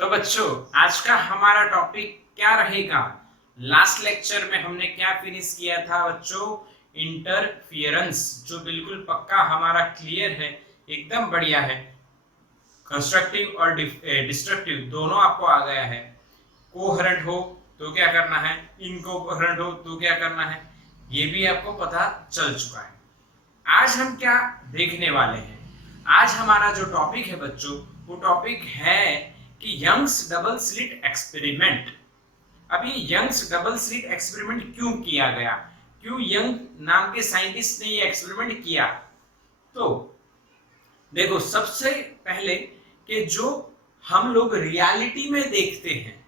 तो बच्चों, आज का हमारा टॉपिक क्या रहेगा? लास्ट लेक्चर में हमने क्या फिनिश किया था बच्चों? इंटरफियरेंस, जो बिल्कुल पक्का हमारा क्लियर है, एकदम बढ़िया है। कंस्ट्रक्टिव और डिस्ट्रक्टिव दोनों आपको आ गया है। कोहेरेंट हो तो क्या करना है, इनकोहेरेंट हो तो क्या करना है, ये भी आपको पता चल चुका है। आज हम क्या देखने वाले हैं? आज हमारा जो टॉपिक है बच्चों, वो टॉपिक है कि यंग्स डबल स्लिट एक्सपेरिमेंट। अब ये यंग्स डबल स्लिट एक्सपेरिमेंट क्यों किया गया, क्यों यंग नाम के साइंटिस्ट ने ये एक्सपेरिमेंट किया? तो देखो, सबसे पहले कि जो हम लोग रियलिटी में देखते हैं,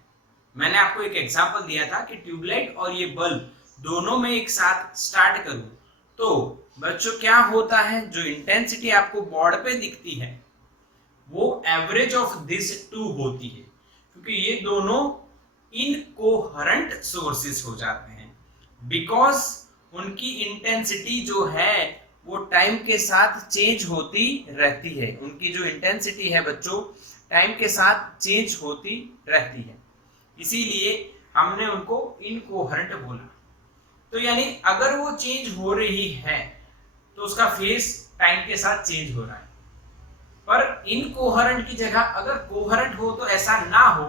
मैंने आपको एक एग्जांपल दिया था कि ट्यूबलाइट और ये बल्ब दोनों में एक साथ स्टार्ट करूं तो बच्चों क्या होता है, जो इंटेंसिटी आपको बोर्ड पे दिखती है वो एवरेज ऑफ दिस टू होती है, क्योंकि ये दोनों इनकोहेरेंट सोर्सेस हो जाते हैं। बिकॉज उनकी इंटेंसिटी जो है वो टाइम के साथ चेंज होती रहती है। उनकी जो इंटेंसिटी है बच्चों, टाइम के साथ चेंज होती रहती है, इसीलिए हमने उनको इनकोहेरेंट बोला। तो यानी अगर वो चेंज हो रही है तो उसका फेस टाइम के साथ चेंज हो रहा है, पर इनकोहेरेंट की जगह अगर कोहेरेंट हो तो ऐसा ना हो,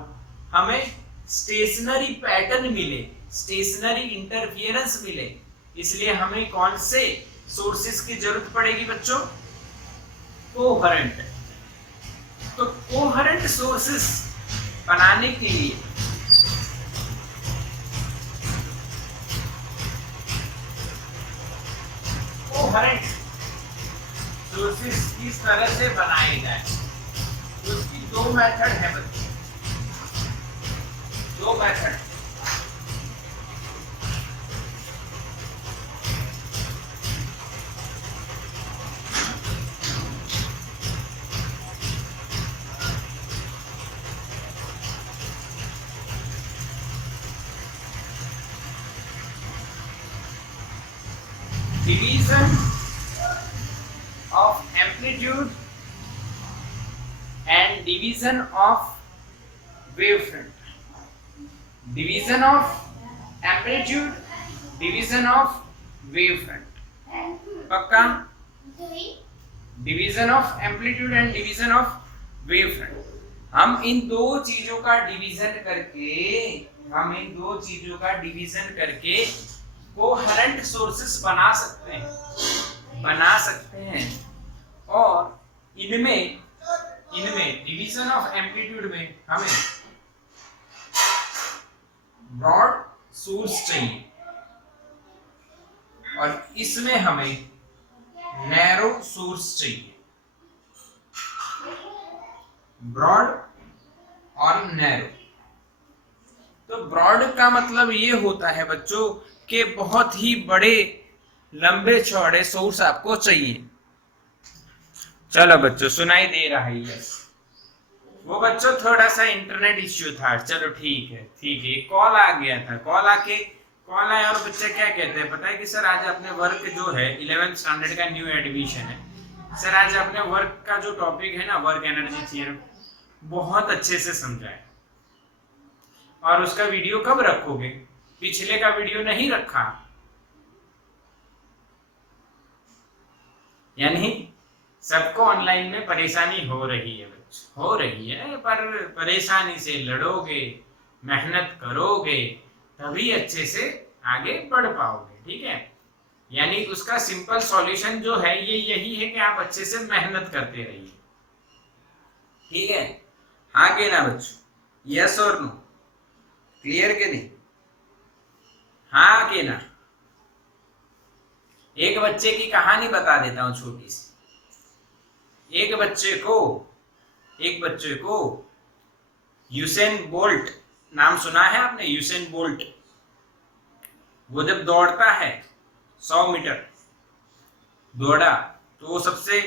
हमें स्टेशनरी पैटर्न मिले, स्टेशनरी इंटरफियरेंस मिले, इसलिए हमें कौन से सोर्सेस की जरूरत पड़ेगी बच्चों? कोहेरेंट। तो कोहेरेंट सोर्सेस बनाने के लिए कोहेरेंट सोर्सेस किस तरह से बनाए जाए, उसकी दो मेथड है बच्चों, दो method. Division of amplitude and division of wavefront, division of amplitude, division of wavefront, पक्का? Division of amplitude and division of wavefront, हम इन दो चीजों का डिवीजन करके कोहेरेंट सोर्सेस बना सकते हैं। और इनमें डिवीजन ऑफ एम्पलीट्यूड में हमें ब्रॉड सोर्स चाहिए और इसमें हमें नैरो सोर्स चाहिए। ब्रॉड और नैरो, तो ब्रॉड का मतलब ये होता है बच्चों कि बहुत ही बड़े लंबे चौड़े सोर्स आपको चाहिए। चलो बच्चों, सुनाई दे रहा है ये? वो बच्चों थोड़ा सा इंटरनेट इश्यू था, चलो ठीक है। कॉल आ गया था, कॉल आया और बच्चे क्या कहते हैं पता है कि सर आज आपने वर्क जो है 11th स्टैंडर्ड का न्यू एडमिशन है, सर आज आपने वर्क का जो टॉपिक है ना, वर्क एनर्जी थ्योरम, बहुत अच्छे से समझाया, और उसका वीडियो कब रखोगे? पिछले का वीडियो नहीं रखा, यानी सबको ऑनलाइन में परेशानी हो रही है पर परेशानी से लड़ोगे, मेहनत करोगे, तभी अच्छे से आगे बढ़ पाओगे, ठीक है? यानी उसका सिंपल सॉल्यूशन जो है ये यही है कि आप अच्छे से मेहनत करते रहिए, ठीक है? हाँ के ना बच्चों, यस और नो, क्लियर के नहीं? हाँ के ना? एक बच्चे की कहानी बता देता हूं छोटी सी। एक बच्चे को यूसेन बोल्ट, नाम सुना है आपने? यूसेन बोल्ट, वो जब दौड़ता है 100 मीटर दौड़ा तो वो सबसे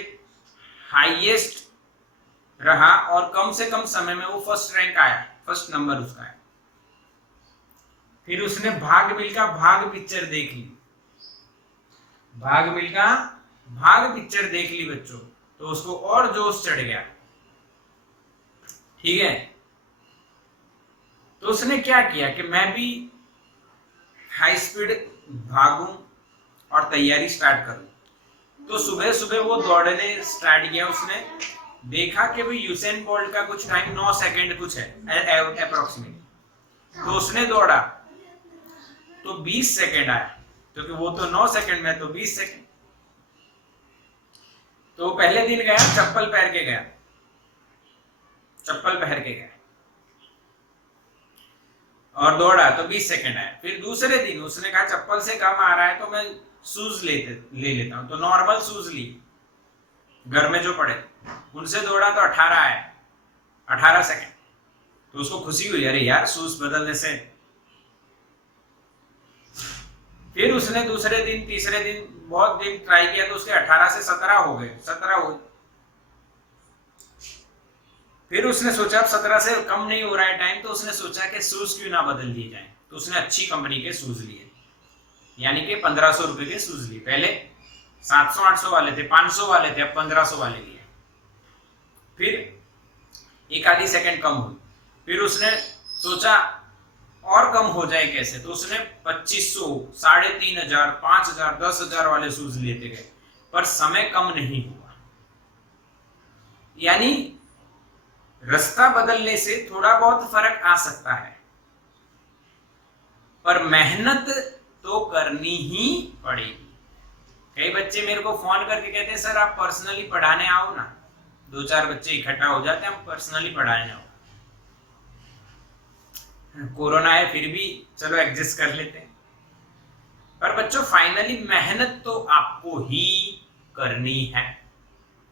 हाईएस्ट रहा और कम से कम समय में वो फर्स्ट रैंक आया, फर्स्ट नंबर उसका है। फिर उसने भाग मिल्खा भाग पिक्चर देख ली, भाग पिक्चर देख ली बच्चों, तो उसको और जोश चढ़ गया, ठीक है? तो उसने क्या किया कि मैं भी हाई स्पीड भागूं और तैयारी स्टार्ट करूं। तो सुबह सुबह वो दौड़ने स्टार्ट किया। उसने देखा कि भाई यूसेन बोल्ट का कुछ टाइम 9 सेकंड कुछ है अप्रोक्सीमेट। तो उसने दौड़ा तो 20 सेकंड आया, क्योंकि वो तो 9 सेकंड में, तो 20 सेकंड। तो पहले दिन गया, चप्पल पहन के गया, चप्पल पहन के गया और दौड़ा तो 20 सेकंड आया। फिर दूसरे दिन उसने कहा चप्पल से कम आ रहा है तो मैं शूज ले लेता हूं। तो नॉर्मल शूज ली, घर में जो पड़े, उनसे दौड़ा तो 18 आया, 18 सेकंड। तो उसको खुशी हुई, अरे यार शूज बदलने से। फिर उसने दूसरे दिन, तीसरे दिन, बहुत दिन ट्राई किया तो उसके 18 से 17 हो गए, 17 हो गए। फिर उसने सोचा अब 17 से कम नहीं हो रहा है टाइम, तो उसने सोचा कि शूज क्यों ना बदल दिए जाए। तो उसने अच्छी कंपनी के शूज लिए, यानी कि 1500 रुपए के शूज लिए। पहले 700-800 वाले थे, 500 वाले थे, अब 1500 वाले लिए। फिर एक आधी सेकंड कम हुई। फिर उसने सोचा और कम हो जाए कैसे, तो उसने 2500, 3500, 5000, 10,000 वाले शूज लेते गए, पर समय कम नहीं हुआ। यानी रास्ता बदलने से थोड़ा बहुत फर्क आ सकता है, पर मेहनत तो करनी ही पड़ेगी। कई बच्चे मेरे को फोन करके कहते हैं सर आप पर्सनली पढ़ाने आओ ना। 2-4 बच्चे इकट्ठा हो जाते हैं, हम पर्सनली पढ़ाने आओ। कोरोना है फिर भी चलो एडजस्ट कर लेते हैं। पर बच्चों फाइनली मेहनत तो आपको ही करनी है,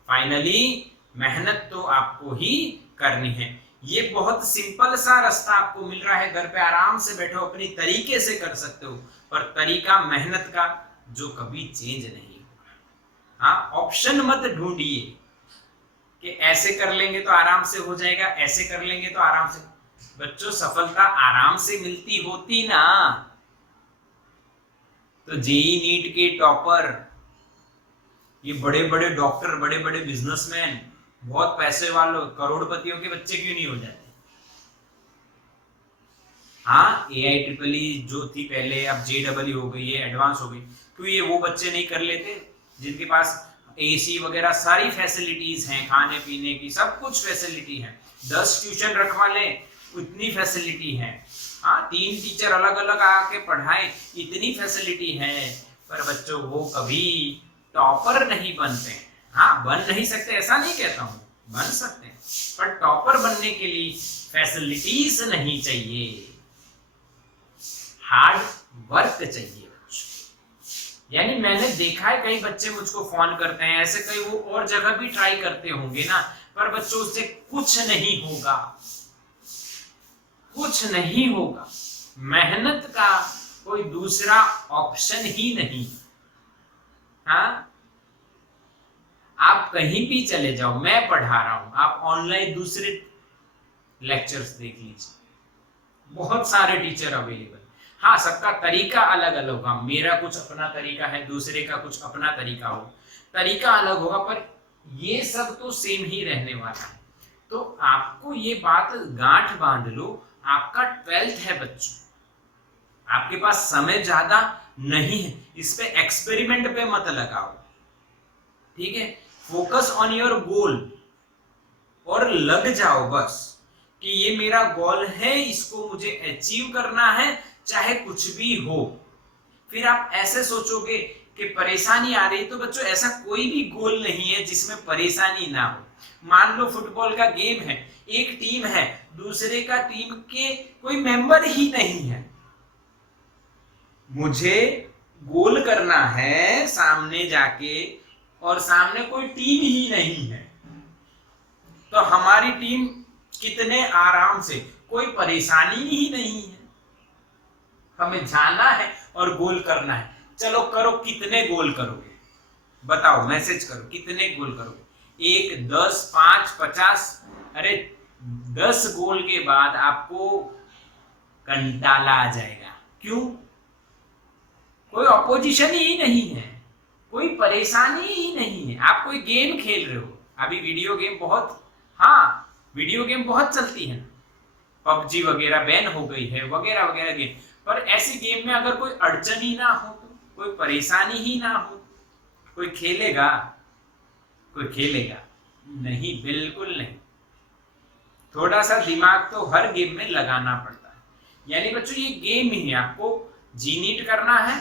फाइनली मेहनत तो आपको ही करनी है। ये बहुत सिंपल सा रास्ता आपको मिल रहा है, घर पे आराम से बैठो अपनी तरीके से कर सकते हो, पर तरीका मेहनत का जो कभी चेंज नहीं होगा। हाँ, ऑप्शन मत ढूंढिए कि ऐसे कर लेंगे तो आराम से हो जाएगा, ऐसे कर लेंगे तो आराम से। बच्चों सफलता आराम से मिलती होती ना तो जेई नीट के टॉपर, ये बड़े बड़े डॉक्टर, बड़े बड़े बिजनेसमैन, बहुत पैसे वालों, करोड़पतियों के बच्चे क्यों नहीं हो जाते। हाँ, AIEEE जो थी पहले, अब JEE हो गई है, एडवांस हो गई। क्यों ये वो बच्चे नहीं कर लेते जिनके पास AC वगैरह सारी फैसिलिटीज हैं, खाने पीने की सब कुछ फैसिलिटी है, 10 ट्यूशन रखवा ले इतनी फैसिलिटी है। हाँ, 3 टीचर अलग अलग आके पढ़ाए इतनी फैसिलिटी है, पर बच्चों वो कभी टॉपर नहीं बनते हैं। हाँ, बन नहीं सकते ऐसा नहीं कहता हूँ, बन सकते हैं, पर टॉपर बनने के लिए फैसिलिटीज नहीं चाहिए, हार्ड वर्क चाहिए। यानी मैंने देखा है कई बच्चे मुझको फोन करते हैं, ऐसे कई वो और जगह भी ट्राई करते होंगे ना, पर बच्चों उससे कुछ नहीं होगा, कुछ नहीं होगा। मेहनत का कोई दूसरा ऑप्शन ही नहीं। हाँ, आप कहीं भी चले जाओ, मैं पढ़ा रहा हूं, आप ऑनलाइन दूसरे लेक्चर्स देख लीजिए, बहुत सारे टीचर अवेलेबल। हाँ, सबका तरीका अलग अलग होगा, मेरा कुछ अपना तरीका है, दूसरे का कुछ अपना तरीका हो, तरीका अलग होगा, पर ये सब तो सेम ही रहने वाला है। तो आपको ये बात गांठ बांध लो, आपका 12th है बच्चों, आपके पास समय ज्यादा नहीं है, इस पे एक्सपेरिमेंट पे मत लगाओ, ठीक है। फोकस ऑन योर गोल और लग जाओ बस कि ये मेरा गोल है, इसको मुझे अचीव करना है, चाहे कुछ भी हो। फिर आप ऐसे सोचोगे कि परेशानी आ रही, तो बच्चों ऐसा कोई भी गोल नहीं है जिसमें परेशानी ना हो। मान लो फुटबॉल का गेम है, एक टीम है, दूसरे का टीम के कोई मेंबर ही नहीं है, मुझे गोल करना है सामने जाके, और सामने कोई टीम ही नहीं है, तो हमारी टीम कितने आराम से, कोई परेशानी ही नहीं है, हमें जाना है और गोल करना है। चलो करो, कितने गोल करोगे बताओ, मैसेज करो, कितने गोल करोगे? 1, 10, 5, 50? अरे 10 गोल के बाद आपको कंटाला आ जाएगा। क्यों? कोई ऑपोजिशन ही नहीं है, कोई परेशानी ही नहीं है। आप कोई गेम खेल रहे हो, अभी वीडियो गेम बहुत, हाँ वीडियो गेम बहुत चलती है, पबजी वगैरह बैन हो गई है, वगैरह वगैरह गेम। पर ऐसी गेम में अगर कोई अड़चन ही ना हो, तो कोई परेशानी ही ना हो, कोई खेलेगा? कोई खेलेगा नहीं, बिल्कुल नहीं। थोड़ा सा दिमाग तो हर गेम में लगाना पड़ता है। यानी बच्चों ये गेम ही है, आपको जी नीट करना है,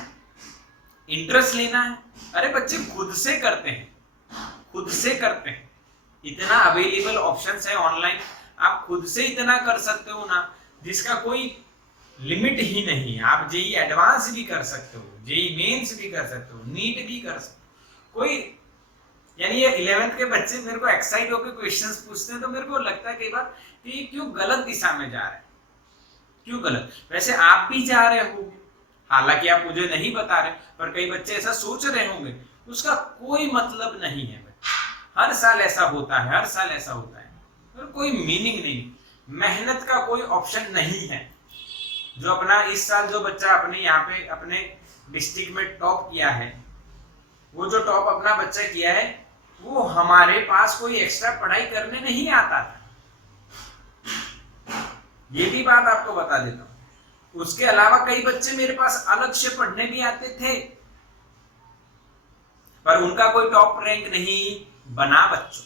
इंटरेस्ट लेना है। अरे बच्चे खुद से करते हैं, खुद से करते हैं। इतना अवेलेबल ऑप्शंस है ऑनलाइन, आप खुद से इतना कर सकते हो ना, जिसका कोई लिमिट ही नहीं है। आप जेई एडवांस भी कर सकते हो, जेई मेंस भी कर सकते हो, नीट भी कर सकते हो। कोई यानी ये 11th के बच्चे मेरे को एक्साइट होकर क्वेश्चंस पूछते हैं, तो मेरे को लगता है कई बार कि ये क्यों गलत दिशा में जा रहे हैं, क्यों गलत। वैसे आप भी जा रहे होंगे, हालांकि आप मुझे नहीं बता रहे, पर कई बच्चे ऐसा सोच रहे होंगे, उसका कोई मतलब नहीं है। हर साल ऐसा होता है, हर साल ऐसा होता है, और कोई मीनिंग नहीं। मेहनत का कोई ऑप्शन नहीं है। जो अपना इस साल जो बच्चा अपने यहाँ पे अपने डिस्ट्रिक्ट में टॉप किया है, वो जो टॉप अपना बच्चा किया है, वो हमारे पास कोई एक्स्ट्रा पढ़ाई करने नहीं आता था। ये भी बात आपको बता देता हूं। उसके अलावा कई बच्चे मेरे पास अलग से पढ़ने भी आते थे, पर उनका कोई टॉप रैंक नहीं बना बच्चों।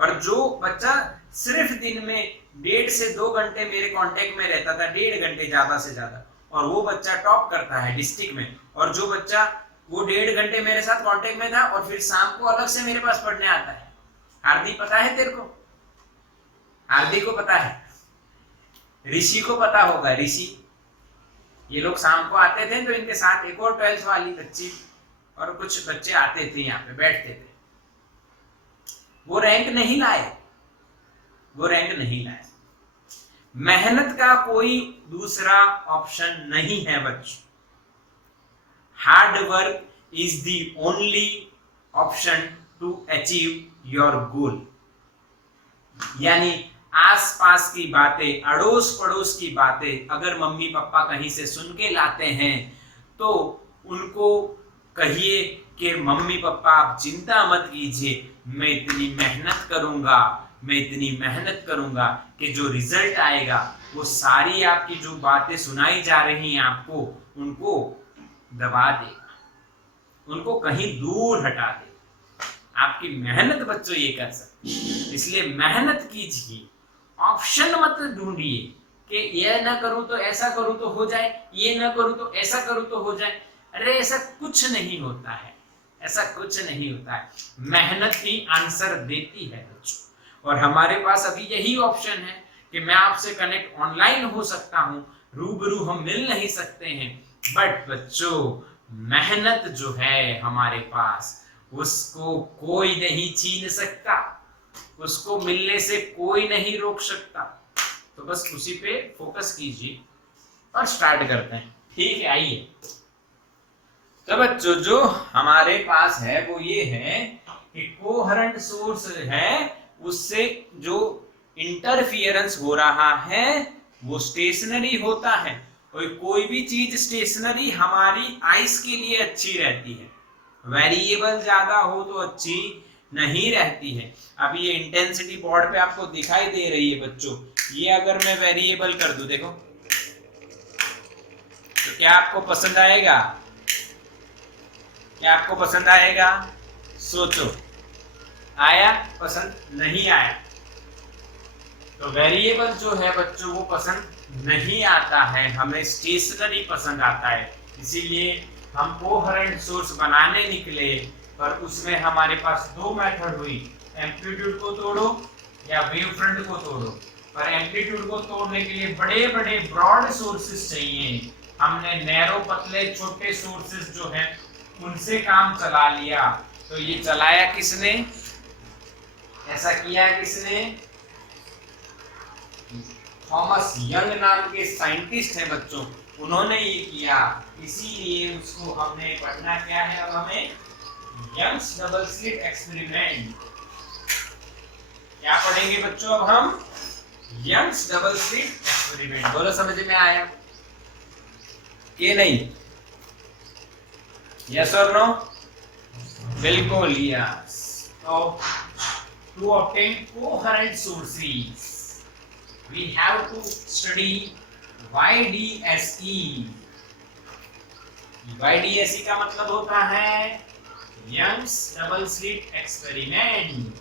पर जो बच्चा सिर्फ दिन में 1.5 से 2 घंटे मेरे कांटेक्ट में रहता था, 1.5 घंटे ज्यादा से ज्यादा, और वो बच्चा टॉप करता है डिस्ट्रिक्ट में। और जो बच्चा वो 1.5 घंटे मेरे साथ कांटेक्ट में था और फिर शाम को अलग से मेरे पास पढ़ने आता है। हार्दिक पता है तेरे को? हार्दिक को पता है, ऋषि को पता होगा, ऋषि। ये लोग शाम को आते थे, तो इनके साथ एक और 12th वाली बच्ची और कुछ बच्चे आते थे, यहाँ पे बैठते थे। वो रैंक नहीं लाए, वो रैंक नहीं लाए। मेहनत का कोई दूसरा ऑप्शन नहीं है बच्चों। Hard work is the only option to achieve your goal. यानी आसपास की बातें, अड़ोस पड़ोस की बातें अगर मम्मी पापा कहीं से सुन के लाते हैं, तो उनको कहिए कि मम्मी पापा आप चिंता मत कीजिए, मैं इतनी मेहनत करूंगा, मैं इतनी मेहनत करूंगा कि जो रिजल्ट आएगा वो सारी आपकी जो बातें सुनाई जा रही हैं आपको, उनको दबा देगा, उनको कहीं दूर हटा देगा। आपकी मेहनत बच्चों ये कर सकते हैं। इसलिए मेहनत कीजिए, ऑप्शन मत ढूंढिए कि ये ना करूं तो ऐसा करूं तो हो जाए, ये ना करूं तो ऐसा करूं तो हो जाए। अरे ऐसा कुछ नहीं होता है, ऐसा कुछ नहीं होता है। मेहनत ही आंसर देती है बच्चों। और हमारे पास अभी यही ऑप्शन है कि मैं आपसे कनेक्ट ऑनलाइन हो सकता हूं, रूबरू हम मिल नहीं सकते हैं, बट बच्चों मेहनत जो है हमारे पास, उसको कोई नहीं छीन सकता, उसको मिलने से कोई नहीं रोक सकता। तो बस उसी पे फोकस कीजिए और स्टार्ट करते हैं। ठीक है, आइए। तो बच्चों जो हमारे पास है वो ये है कि कोहेरेंट सोर्स है, उससे जो इंटरफियरेंस हो रहा है वो स्टेशनरी होता है। और कोई भी चीज स्टेशनरी हमारी आइस के लिए अच्छी रहती है, वेरिएबल ज्यादा हो तो अच्छी नहीं रहती है। अब ये इंटेंसिटी बोर्ड पे आपको दिखाई दे रही है बच्चों, ये अगर मैं वेरिएबल कर दूं, देखो तो क्या आपको पसंद आएगा? क्या आपको पसंद आएगा? सोचो, आया? पसंद नहीं आया? तो वेरिएबल जो है बच्चों वो पसंद नहीं आता है, हमें स्टेशनरी पसंद आता है। इसीलिए हम कोहेरेंट सोर्स बनाने निकले, पर उसमें हमारे पास 2 मेथड हुई, एम्पलीट्यूड को तोड़ो या वेव फ्रंट को तोड़ो। पर एम्पलीट्यूड को तोड़ने के लिए बड़े बड़े ब्रॉड सोर्सेस चाहिए। हमने नैरो पतले छोटे सोर्सेस जो हैं उनसे काम चला लिया। तो ये चलाया किसने? ऐसा किया किसने? थॉमस यंग नाम के साइंटिस्ट हैं बच्चों, उन्होंने ये किया। इसीलिए उसको हमने पढ़ना क्या है अब हमें? Young's double slit experiment. क्या पढ़ेंगे बच्चों अब हम? Young's double slit experiment. बोलो समझ में आया कि नहीं? यस और नो? बिल्कुल यस। तो to obtain coherent sources, we have to study YDSE. YDSE का मतलब होता है यंग्स डबल स्लिट एक्सपेरिमेंट।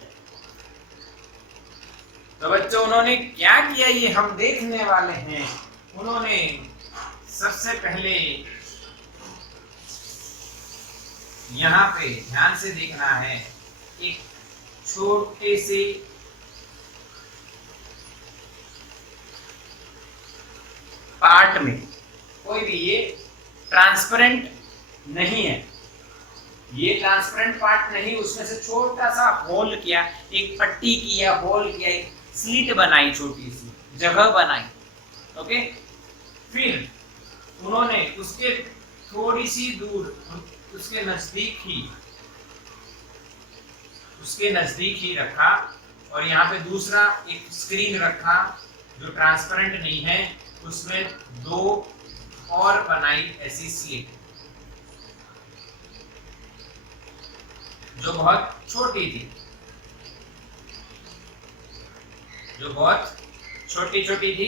तो बच्चों उन्होंने क्या किया ये हम देखने वाले हैं। उन्होंने सबसे पहले यहाँ पे ध्यान से देखना है, एक छोटे से पार्ट में, कोई भी ये ट्रांसपेरेंट नहीं है, ये ट्रांसपेरेंट पार्ट नहीं, उसमें से छोटा सा होल किया, एक पट्टी किया, होल किया, एक स्लिट बनाई, छोटी सी जगह बनाई। ओके, फिर उन्होंने उसके थोड़ी सी दूर, उसके नजदीक ही रखा, और यहाँ पे दूसरा एक स्क्रीन रखा जो ट्रांसपेरेंट नहीं है, उसमें दो और बनाई ऐसी स्लिट जो बहुत छोटी थी, जो बहुत छोटी छोटी थी।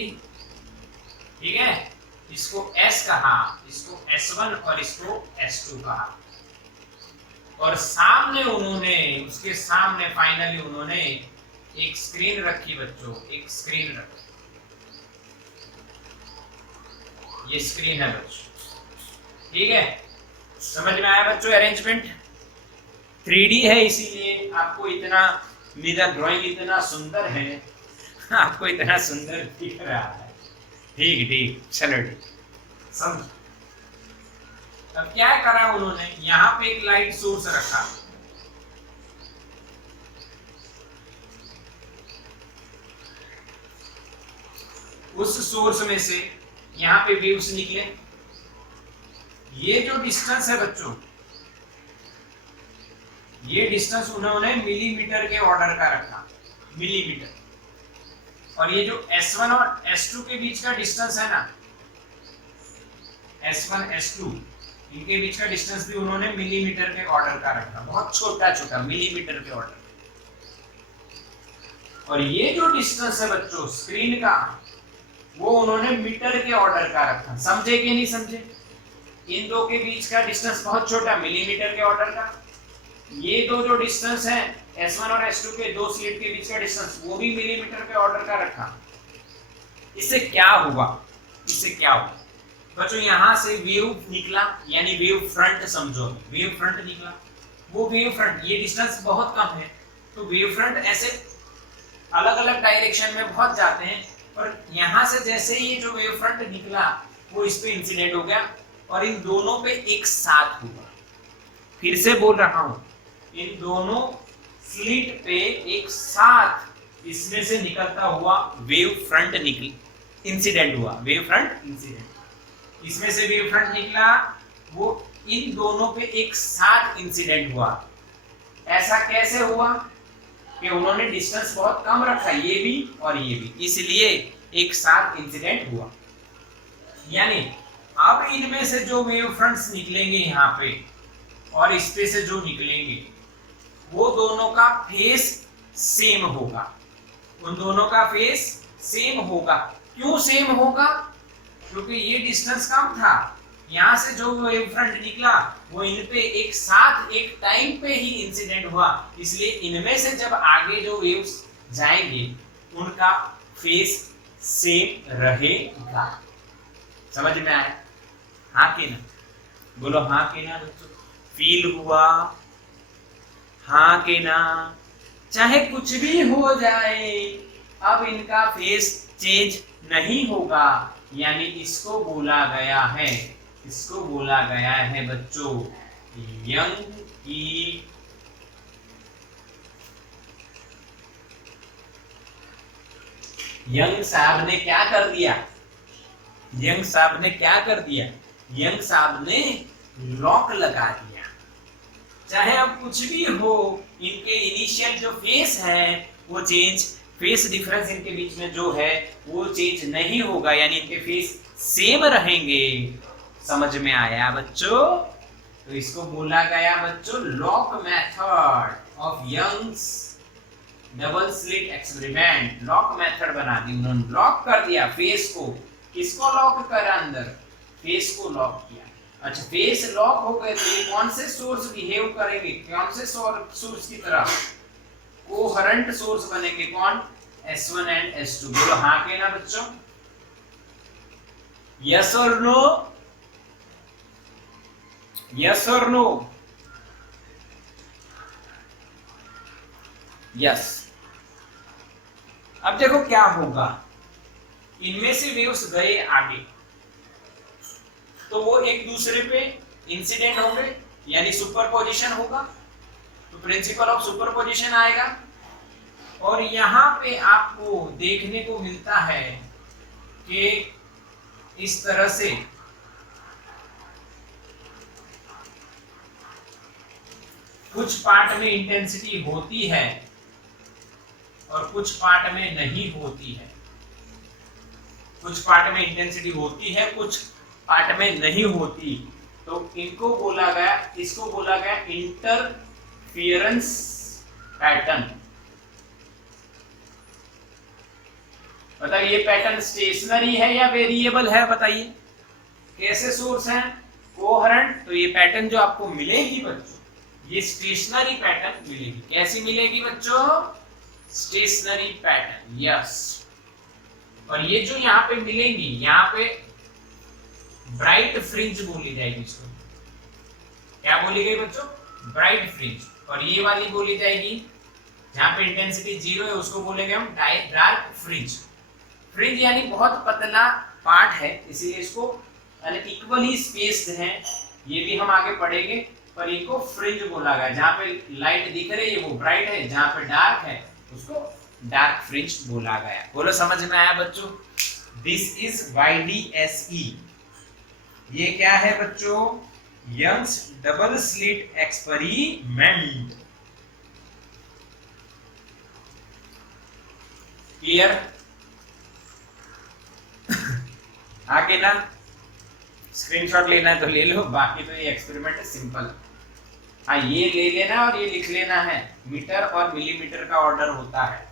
ठीक है, इसको S कहा, इसको S1 और इसको S2 कहा। और सामने उन्होंने, उसके सामने फाइनली उन्होंने एक स्क्रीन रखी बच्चों, एक स्क्रीन रखी। ये स्क्रीन है बच्चों। ठीक है, समझ में आया बच्चों अरेंजमेंट? 3D है इसीलिए आपको इतना, मेरा ड्राइंग इतना सुंदर है, आपको इतना सुंदर दिख रहा है। ठीक ठीक, चलो ठीक, समझ। अब क्या करा उन्होंने, यहाँ पे एक लाइट सोर्स रखा, उस सोर्स में से यहाँ पे वेव्स निकले। ये जो डिस्टेंस है बच्चों, ये डिस्टेंस उन्होंने मिलीमीटर के ऑर्डर का रखा, मिलीमीटर। और ये जो S1 और S2 के बीच का डिस्टेंस है ना, S1 S2 इनके बीच का डिस्टेंस भी उन्होंने मिलीमीटर के ऑर्डर का रखा, बहुत छोटा छोटा मिलीमीटर के ऑर्डर। और ये जो डिस्टेंस है बच्चों स्क्रीन का, वो उन्होंने मीटर के ऑर्डर का रखा। समझे कि नहीं समझे? इन दो के बीच का डिस्टेंस बहुत छोटा, मिलीमीटर के ऑर्डर का। ये दो जो डिस्टेंस है S1 और S2 के, दो स्लिट के बीच का डिस्टेंस, वो भी मिलीमीटर के ऑर्डर का रखा। इससे क्या हुआ, इससे क्या हुआ बच्चों, यहां से वेव निकला, यानी वेव फ्रंट समझो, वेव फ्रंट निकला। वो वेव फ्रंट, ये डिस्टेंस बहुत कम है, तो वेव फ्रंट ऐसे अलग अलग डायरेक्शन में बहुत जाते हैं, पर यहां से जैसे ही ये जो वेव फ्रंट निकला, वो इस पे इंसिडेंट हो गया और इन दोनों पे एक साथ हुआ। फिर से बोल रहा हूं, इन दोनों स्लिट पे एक साथ इसमें से निकलता हुआ वेव फ्रंट निकली, इंसिडेंट हुआ, वेव फ्रंट इंसिडेंट। इसमें से वेव फ्रंट निकला, वो इन दोनों पे एक साथ इंसिडेंट हुआ। ऐसा कैसे हुआ कि उन्होंने डिस्टेंस बहुत कम रखा, ये भी और ये भी, इसलिए एक साथ इंसिडेंट हुआ। यानी अब इनमें से जो वेव फ्रंट्स निकलेंगे यहाँ पे और इस पे से जो निकलेंगे, वो दोनों का फेस सेम होगा, उन दोनों का फेस सेम होगा। क्यों सेम होगा? क्योंकि ये डिस्टेंस कम था, यहाँ से जो वेव फ्रंट निकला वो इन पे एक साथ एक टाइम पे ही इंसिडेंट हुआ, इसलिए इनमें से जब आगे जो वेव्स जाएंगे उनका फेस सेम रहेगा। समझ में आया? हाँ कि ना? बोलो हाँ कि ना बच्चों? फील हुआ? हाँ कि ना? चाहे कुछ भी हो जाए, अब इनका फेस चेंज नहीं होगा, यानी इसको बोला गया है, इसको बोला गया है बच्चों यंग की यंग साहब ने क्या कर दिया? यंग साहब ने क्या कर दिया? यंग साहब ने लॉक लगा दिया। चाहे अब कुछ भी हो, इनके इनिशियल जो फेस है वो चेंज, फेस डिफरेंस इनके बीच में जो है वो चेंज नहीं होगा, यानी इनके फेस सेम रहेंगे। समझ में आया बच्चों? तो इसको बोला गया बच्चों lock method of Young's double slit experiment, lock method बना दी उन्होंने, लॉक कर दिया फेस को। किसको लॉक करा अंदर? फेस को लॉक किया। अच्छा, फेस लॉक हो गए तो ये कौन से सोर्स बिहेव करेंगे? कौन से सोर्स की तरह? कोहेरेंट सोर्स बनेंगे। कौन? S1 and S2। बोलो हाँ के ना बच्चों? यस और नो? यस और नो? यस। अब देखो क्या होगा, इनमें से वेव्स गए आगे तो वो एक दूसरे पे इंसिडेंट होंगे, यानी सुपरपोजिशन होगा, तो प्रिंसिपल ऑफ सुपरपोजिशन आएगा। और यहां पे आपको देखने को मिलता है कि इस तरह से कुछ पार्ट में इंटेंसिटी होती है और कुछ पार्ट में नहीं होती है। कुछ पार्ट में इंटेंसिटी होती है, कुछ पार्ट में नहीं होती। तो इनको बोला गया, इसको बोला गया इंटरफियरेंस पैटर्न। बताइए, ये पैटर्न स्टेशनरी है या वेरिएबल है? बताइए कैसे सोर्स है? कोहेरेंट। तो ये पैटर्न जो आपको मिलेगी बच्चों, ये स्टेशनरी पैटर्न मिलेगी। कैसी मिलेगी बच्चों? Stationary pattern. यस। और ये जो यहाँ पे मिलेंगी, यहाँ पे ब्राइट फ्रिंज बोली जाएगी इसको। क्या बोली गई बच्चों? Bright fringe. और ये वाली बोली जाएगी जहां पे इंटेंसिटी 0 है, उसको बोलेंगे हम डार्क फ्रिंज। फ्रिंज यानी बहुत पतला पार्ट है, इसीलिए इसको यानी इक्वली स्पेस्ड है, ये भी हम आगे पढ़ेंगे। पर इनको फ्रिंज बोला गया। जहां पे लाइट दिख रही है वो ब्राइट है, जहां पे डार्क है उसको डार्क फ्रिंज बोला गया। बोलो समझ में आया बच्चों? This is YDSE। ये क्या है बच्चों? Young's double slit experiment. Clear? आगे ना स्क्रीनशॉट लेना है तो ले लो, बाकी तो ये एक्सपेरिमेंट है सिंपल। हाँ, ये ले लेना और ये लिख लेना है, मीटर और मिलीमीटर का ऑर्डर होता है।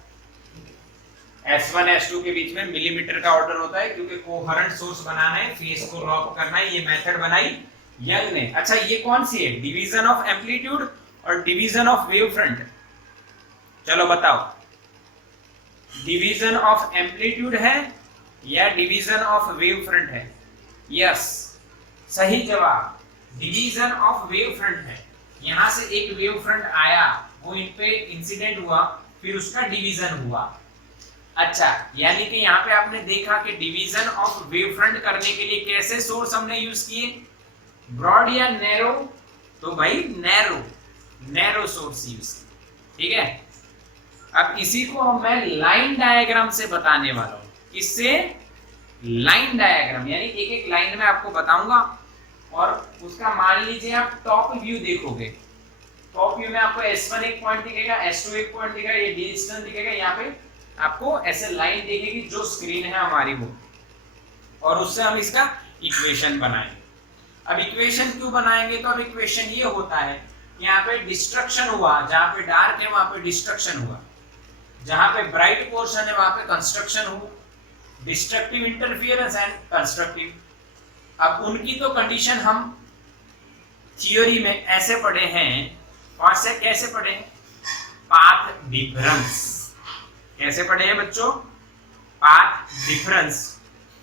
S1 S2 के बीच में मिलीमीटर का ऑर्डर होता है, क्योंकि कोहेरेंट सोर्स बनाना है, फेस को लॉक करना है। ये मेथड बनाई यंग ने। अच्छा, ये कौन सी है? डिवीजन ऑफ एम्पलीट्यूड और डिवीजन ऑफ वेव फ्रंट। चलो बताओ, डिवीजन ऑफ एम्पलीट्यूड है या डिवीजन ऑफ वेव फ्रंट है? यस, सही जवाब डिवीजन ऑफ वेव फ्रंट है। यहां से एक वेव फ्रंट आया, वो इन पे इंसिडेंट हुआ, फिर उसका डिवीजन हुआ। अच्छा, यानी कि यहाँ पे आपने देखा कि डिवीजन ऑफ वेव फ्रंट करने के लिए कैसे सोर्स हमने यूज किए? ब्रॉड या नैरो? तो भाई नैरो सोर्स यूज किए। ठीक है, अब इसी को मैं लाइन डायग्राम से बताने वाला हूं। किससे? लाइन डायग्राम, यानी एक एक लाइन में आपको बताऊंगा। और उसका मान लीजिए आप टॉप व्यू देखोगे, टॉप व्यू में आपको S1 एक पॉइंट दिखेगा, S2 एक पॉइंट दिखेगा, ये डिस्टेंस दिखेगा। यहाँ पे आपको ऐसे लाइन दिखेगी जो स्क्रीन है हमारी वो, और उससे हम इसका इक्वेशन बनाएंगे। अब इक्वेशन क्यों बनाएंगे? तो अब इक्वेशन ये होता है, यहाँ पे डिस्ट्रक्शन हुआ, जहां पे डार्क है वहां पे डिस्ट्रक्शन हुआ, जहां पे ब्राइट पोर्शन है वहां पे कंस्ट्रक्शन हुआ। Destructive interference and constructive. अब उनकी तो कंडीशन हम थ्योरी में ऐसे पढ़े हैं, और से कैसे पढ़े? Path difference. कैसे पढ़े हैं बच्चों? पाथ डिफरेंस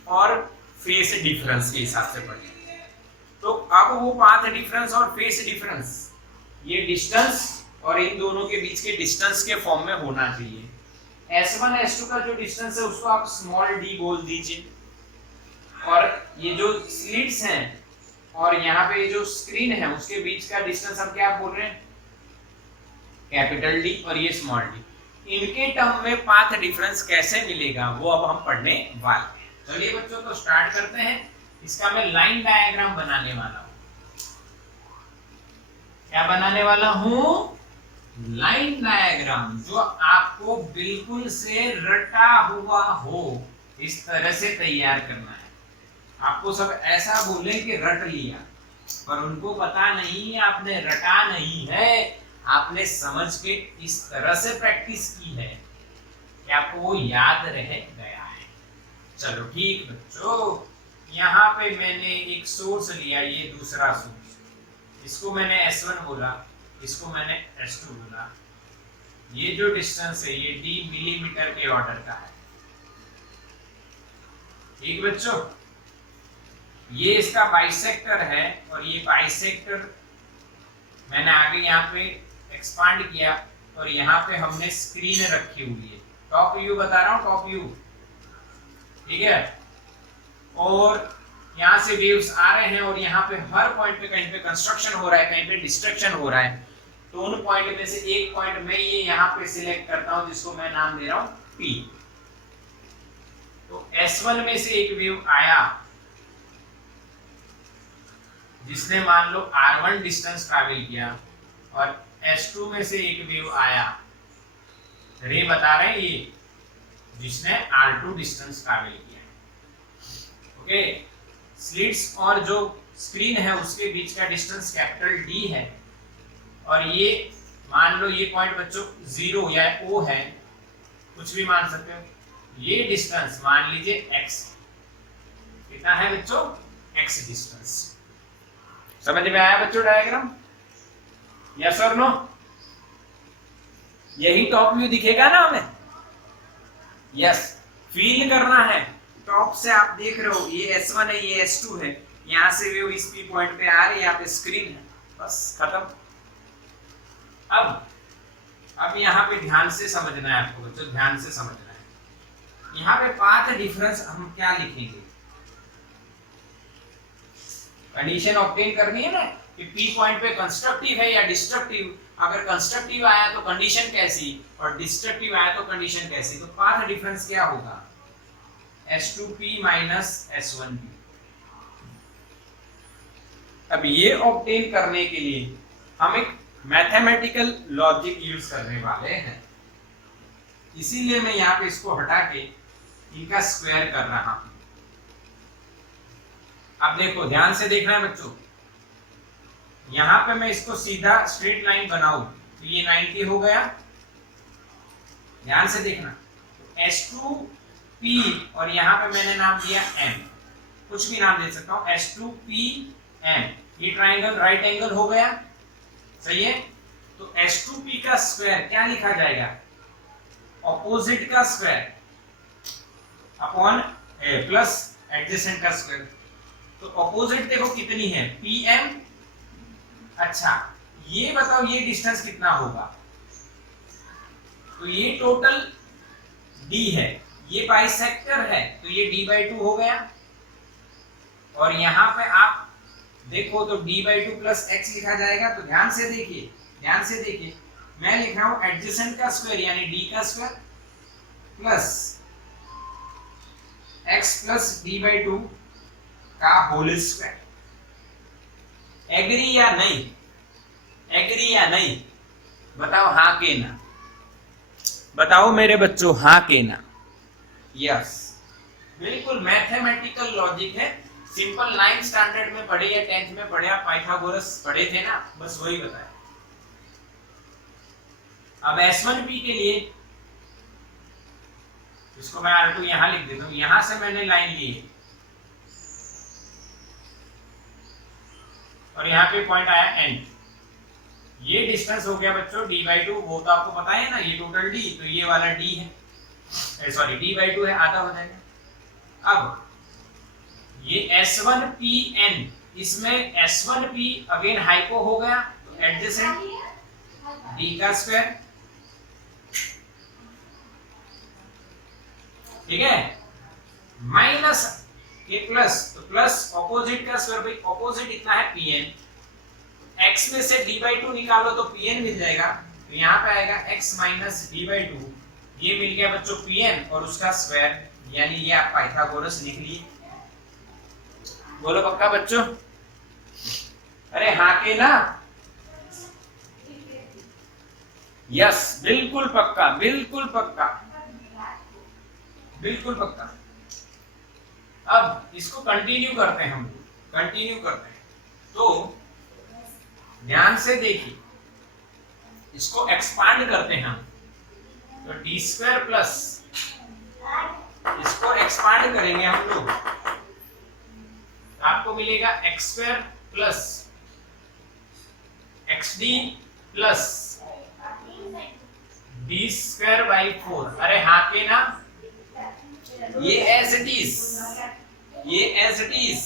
और फेस डिफरेंस के हिसाब से पढ़े। तो अब वो पाथ डिफरेंस और फेस डिफरेंस, ये डिस्टेंस और इन दोनों के बीच के डिस्टेंस के फॉर्म में होना चाहिए। S1 S2 का जो डिस्टेंस है उसको आप स्मॉल d बोल दीजिए, और ये जो स्लिट्स हैं और यहाँ पे जो स्क्रीन है उसके बीच का डिस्टेंस हम क्या बोल रहे हैं? कैपिटल D, और ये स्मॉल d। इनके टर्म में पाथ डिफरेंस कैसे मिलेगा वो अब हम पढ़ने वाले हैं। चलिए बच्चों, तो स्टार्ट करते हैं। इसका मैं लाइन डायग्राम बनाने वाला हूं। क्या बनाने वाला हूं? लाइन डायग्राम, जो आपको बिल्कुल से रटा हुआ हो, इस तरह से तैयार करना है। आपको सब ऐसा बोले कि रट लिया, पर उनको पता नहीं आपने रटा नहीं है, आपने समझ के इस तरह से प्रैक्टिस की है कि आपको वो याद रह गया है। चलो ठीक बच्चों, यहाँ पे मैंने एक सोर्स लिया, ये दूसरा सोर्स, इसको मैंने S1 बोला, इसको मैंने S2 बोला। ये जो डिस्टेंस है ये d मिलीमीटर के ऑर्डर का है। ठीक बच्चों, ये इसका बाइसेक्टर है और ये बाइसेक्टर मैंने आगे यहाँ पे एक्सपांड किया और यहाँ पे हमने स्क्रीन रखी हुई है। टॉप व्यू बता रहा हूँ, टॉप व्यू, ठीक है। और यहाँ से वेव्स आ रहे हैं और यहाँ पे हर पॉइंट पे कहीं पे कंस्ट्रक्शन हो रहा है, कहीं पे डिस्ट्रक्शन हो रहा है। तो उन पॉइंट में से एक पॉइंट मैं ये यहाँ पे सिलेक्ट करता हूँ जिसको मैं नाम दे रहा हूँ P। तो S1 में से एक वेव आया जिसने मान लो R1 डिस्टेंस ट्रैवल किया और S2 में से एक वेव आया, रे बता रहे हैं ये, जिसने R2 डिस्टेंस ट्रैवल किया। ओके, स्लिट्स और जो स्क्रीन है उसके बीच का डिस्टेंस कैपिटल D है और ये मान लो ये पॉइंट बच्चों 0 या O है, कुछ भी मान सकते हो। ये डिस्टेंस मान लीजिए x, कितना है बच्चों, x डिस्टेंस। समझ में आया बच्चों डायग्राम? यस और नो? यही टॉप व्यू दिखेगा ना हमें? यस, फील करना है। टॉप से आप देख रहे हो ये S1 है, ये S2 है, यहां से वेव इस पी पॉइंट पे आ रही है, यहाँ पे स्क्रीन है, बस खत्म। अब यहाँ पे ध्यान से समझना है आपको बच्चों, ध्यान से समझना है। यहाँ पे पाथ डिफरेंस हम क्या लिखेंगे? कंडीशन ऑब्टेन करनी है ना कि पी पॉइंट पे कंस्ट्रक्टिव है या डिस्ट्रक्टिव। अगर कंस्ट्रक्टिव आया तो कंडीशन कैसी और डिस्ट्रक्टिव आया तो कंडीशन कैसी। तो पाथ डिफरेंस क्या होगा? S2P minus S1P। अब ये ऑब्टेन करने के लिए हम एक मैथमेटिकल लॉजिक यूज करने वाले हैं, इसीलिए मैं यहाँ पे इसको हटा के इनका स्क्वायर कर रहा हूं। अब देखो, ध्यान से देखना है बच्चों, यहां पे मैं इसको सीधा स्ट्रेट लाइन बनाऊं तो ये 90 हो गया। ध्यान से देखना, S2P और यहां पे मैंने नाम दिया M, कुछ भी नाम दे सकता हूं, S2PM। ये ट्राइंगल राइट एंगल हो गया, सही है। तो S2P का स्क्वायर क्या लिखा जाएगा? ऑपोजिट का स्क्वायर अपॉन प्लस एडजेसेंट का स्क्वायर। तो ऑपोजिट देखो कितनी है, PM। अच्छा, ये बताओ ये डिस्टेंस कितना होगा? तो ये टोटल D है, ये बाइसेक्टर है तो ये D/2 हो गया। और यहां पे आप देखो तो D/2 प्लस x लिखा जाएगा। तो ध्यान से देखिए, ध्यान से देखिए, मैं लिख रहा हूं एडजेसेंट का स्क्वायर यानी D का square plus x plus D/2 का होल स्क्वायर। एग्री या नहीं? एग्री या नहीं? बताओ हाँ के ना, बताओ मेरे बच्चों हाँ के ना। यस, बिल्कुल मैथमेटिकल लॉजिक है, सिंपल 9th स्टैंडर्ड में पढ़े या 10th में पढ़े, आप पाइथागोरस पढ़े थे ना, बस वही बताया। अब S1P के लिए इसको मैं R2 यहां लिख देता हूं, यहां से मैंने लाइन ली है और यहाँ पे पॉइंट आया N। ये डिस्टेंस हो गया बच्चों D/2, वो तो आपको पता है ना, ये टोटल D, तो ये वाला D है, सॉरी D/2 है, आधा हो जाएगा। अब ये S1PN, इसमें S1P अगेन हाइपो हो गया तो एडजेसेंट D का स्क्वायर, ठीक है, माइनस ये प्लस, तो प्लस ऑपोजिट का स्क्वायर, भाई ऑपोजिट इतना है PN, x में से D/2 निकालो तो PN मिल जाएगा। तो यहाँ पे आएगा x माइनस D/2, ये मिल गया बच्चों PN और उसका स्क्वायर, यानी ये आप पाइथागोरस लिख लिए। बोलो पक्का बच्चों? अरे हाँ के ना? यस, बिल्कुल पक्का, बिल्कुल पक्का, बिल्कुल पक्का। अब इसको कंटिन्यू करते हैं, हम कंटिन्यू करते हैं। तो ध्यान से देखिए, इसको एक्सपांड करते हैं हम, तो डी स्क्वायर प्लस, इसको एक्सपांड करेंगे हम लोग, आपको मिलेगा x square plus x D plus D square by 4। अरे हाँ के ना, ये एज इट इज, ये एज इट इज,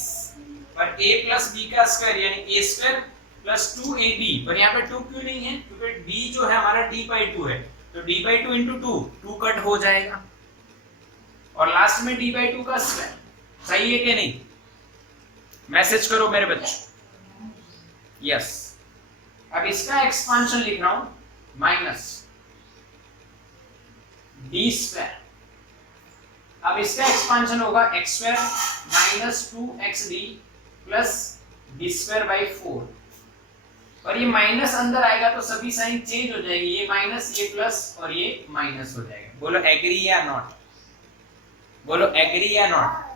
पर a प्लस बी का स्क्वायर यानी a स्क्वायर प्लस 2ab, पर यहाँ पे 2 क्यों नहीं है, क्योंकि d जो है हमारा d बाई 2 है, तो d बाई 2 इंटू 2 कट हो जाएगा, और लास्ट में d बाई 2 का स्क्वायर। सही है कि नहीं? मैसेज करो मेरे बच्चों। यस, अब इसका एक्सपांशन लिख रहा हूं, माइनस डी स्क्वायर, अब इसका एक्सपांशन होगा x square minus 2xd plus D square by 4, और ये माइनस अंदर आएगा तो सभी साइन चेंज हो जाएगी, ये माइनस, ये प्लस और ये माइनस हो जाएगा। बोलो एग्री या नॉट, बोलो एग्री या नॉट,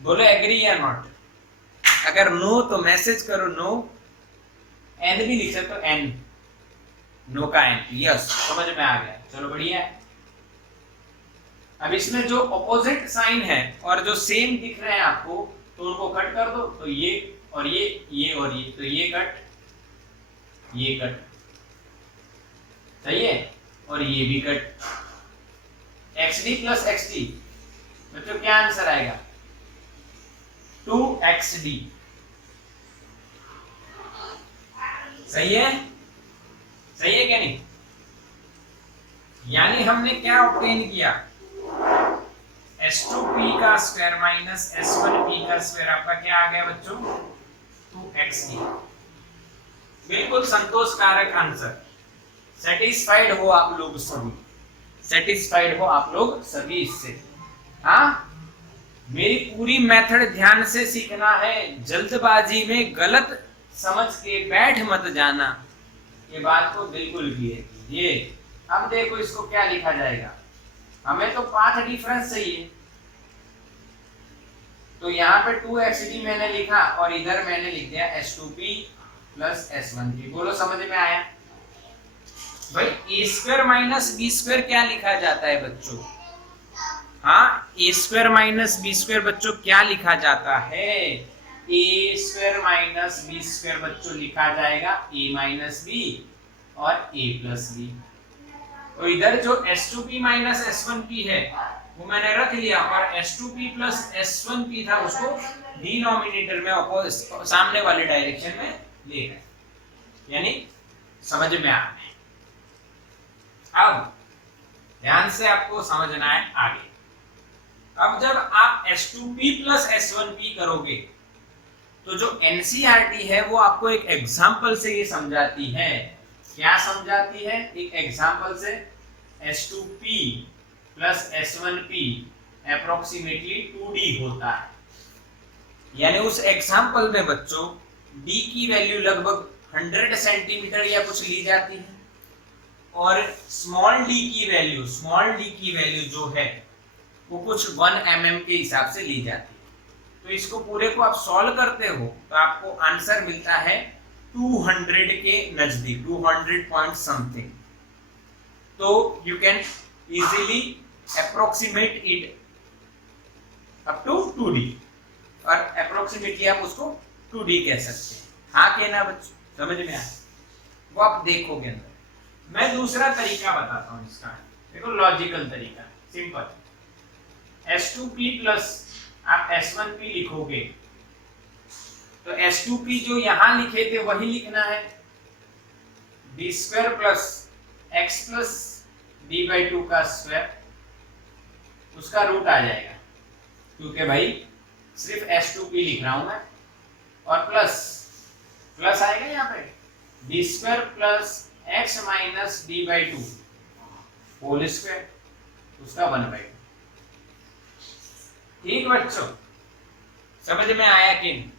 बोलो एग्री या नॉट। अगर नो तो मैसेज करो नो, एन भी लिख सकते हो, एन, नो का एन। यस, समझ में आ गया, चलो बढ़िया है। अब इसमें जो ऑपोजिट साइन है और जो सेम दिख रहे हैं आपको, तो उनको कट कर दो, तो ये और ये और ये, तो ये कट, ये कट, सही है, और ये भी कट। xd प्लस xd, बच्चों क्या आंसर आएगा? 2xd। सही है, सही है क्या नहीं? यानी हमने क्या ऑब्टेन किया, s2p का स्क्वायर माइनस s1p का स्क्वायर, आपका क्या आ गया बच्चों? 2xd। बिल्कुल संतोषकारक आंसर। सेटिस्फाइड हो आप लोग सभी, सेटिस्फाइड हो आप लोग सभी इससे? हाँ, मेरी पूरी मेथड ध्यान से सीखना है, जल्दबाजी में गलत समझ के बैठ मत जाना, ये बात को बिल्कुल भी है। ये अब देखो इसको क्या लिखा जाएगा, हमें तो पाथ डिफरेंस चाहिए, तो यहाँ पे 2xd मैंने लिखा और इधर मैंने लिख दिया s2p प्लस s1p। बोलो समझ में आया? भाई a square minus B square क्या लिखा जाता है बच्चों? हाँ, A square minus B square बच्चों क्या लिखा जाता है? A square minus B square बच्चों लिखा जाएगा ए माइनस बी और ए प्लस बी। तो इधर जो s2p माइनस s1p है वो मैंने रख लिया, और s2p प्लस s1p था उसको डिनोमिनेटर में सामने वाले डायरेक्शन में ले गए, यानी समझ में आ गए। अब ध्यान से आपको समझना है आगे। अब जब आप s2p प्लस s1p करोगे तो जो एनसीईआरटी है वो आपको एक एग्जाम्पल से ये समझाती है। क्या समझाती है? एक एग्जाम्पल से, s2p plus s1p approximately 2d होता है, यानी उस एग्जाम्पल में बच्चों d की वैल्यू लगभग 100 सेंटीमीटर या कुछ ली जाती है, और स्मॉल d की वैल्यू जो है वो कुछ 1 mm के हिसाब से ली जाती है। तो इसको पूरे को आप सॉल्व करते हो तो आपको आंसर मिलता है 200 के नजदीक, 200 पॉइंट समथिंग। तो you can easily approximate it up to 2d, और अप्रोक्सीमेटली आप उसको 2d कह सकते हैं। हाँ कहना बच्चों, समझ में आया? वो आप देखोगे अंदर। मैं दूसरा तरीका बताता हूं इसका, देखो लॉजिकल तरीका, सिंपल। s2p प्लस आप s1p लिखोगे तो s2p जो यहां लिखे थे वही लिखना है, d square plus x plus d by 2 का स्क्वायर, उसका रूट आ जाएगा, क्योंकि भाई सिर्फ s2p लिख रहा हूं मैं, और प्लस आएगा यहाँ पे d square plus x minus d by 2 whole square, उसका 1/2। ठीक बच्चों, समझ में आया कि नहीं?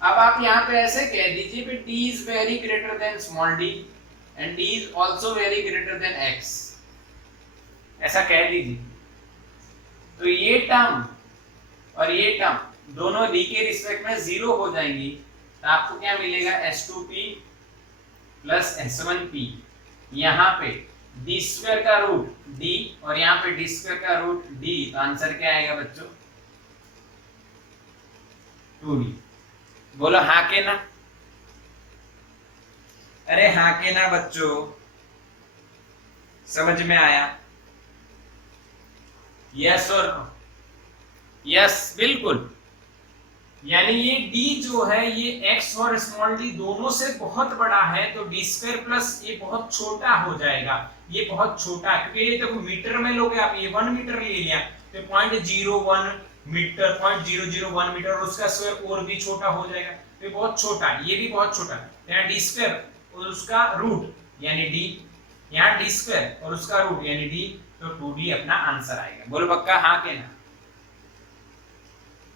अब आप यहाँ पे ऐसे कह दीजिए कि d is very greater than small d and d is also very greater than x, ऐसा कह दीजिए। तो ये टर्म और ये टर्म दोनों d के रिस्पेक्ट में 0 हो जाएंगी, तो आपको क्या मिलेगा S2p प्लस S1p। यहाँ पे d स्क्वायर का रूट d और यहाँ पे d स्क्वायर का रूट d, तो आंसर क्या आएगा बच्चों? 2d। बोलो हाँ के ना? अरे हाँ के ना बच्चों, समझ में आया? यस और नो? यस बिल्कुल। यानी ये d जो है ये x और स्मॉल d दोनों से बहुत बड़ा है, तो d स्क्वायर प्लस ये बहुत छोटा हो जाएगा, ये बहुत छोटा, क्योंकि ये देखो मीटर में लोगे आप, ये 1 मीटर ले लिया तो 0.01 मीटर, 0.001 मीटर, और उसका स्क्वायर और भी छोटा हो जाएगा, तो ये बहुत छोटा, ये भी बहुत छोटा। यहाँ d स्क्वायर और उसका रूट यानी d, यहाँ d स्क्वायर और उसका रूट यानी d, तो 2d अपना आंसर आएगा। बोलो पक्का हाँ के ना?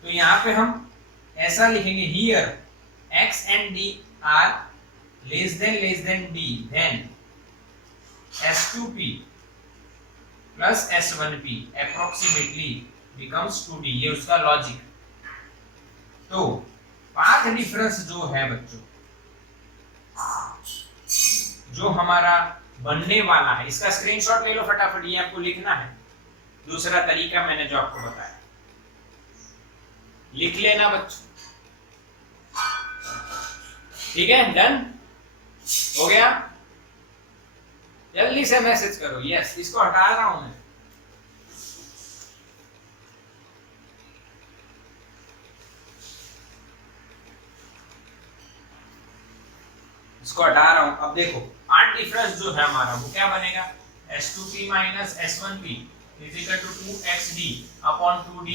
तो यहाँ पे हम ऐसा लिखेंगे, here x and d are less than d, then S2p plus S1p approximately becomes 2d। ये उसका लॉजिक। तो पाथ डिफरेंस जो है बच्चों, जो हमारा बनने वाला है, इसका स्क्रीनशॉट ले लो फटाफट, ये आपको लिखना है। दूसरा तरीका मैंने जो आपको बताया, लिख लेना बच्चों, ठीक है? डन हो गया? जल्दी से मैसेज करो यस। इसको हटा रहा हूं मैं, इसको हटा रहा हूं। अब देखो पार्ट डिफरेंस जो है हमारा वो क्या बनेगा? S2p minus S1p is equal to 2xd upon 2d,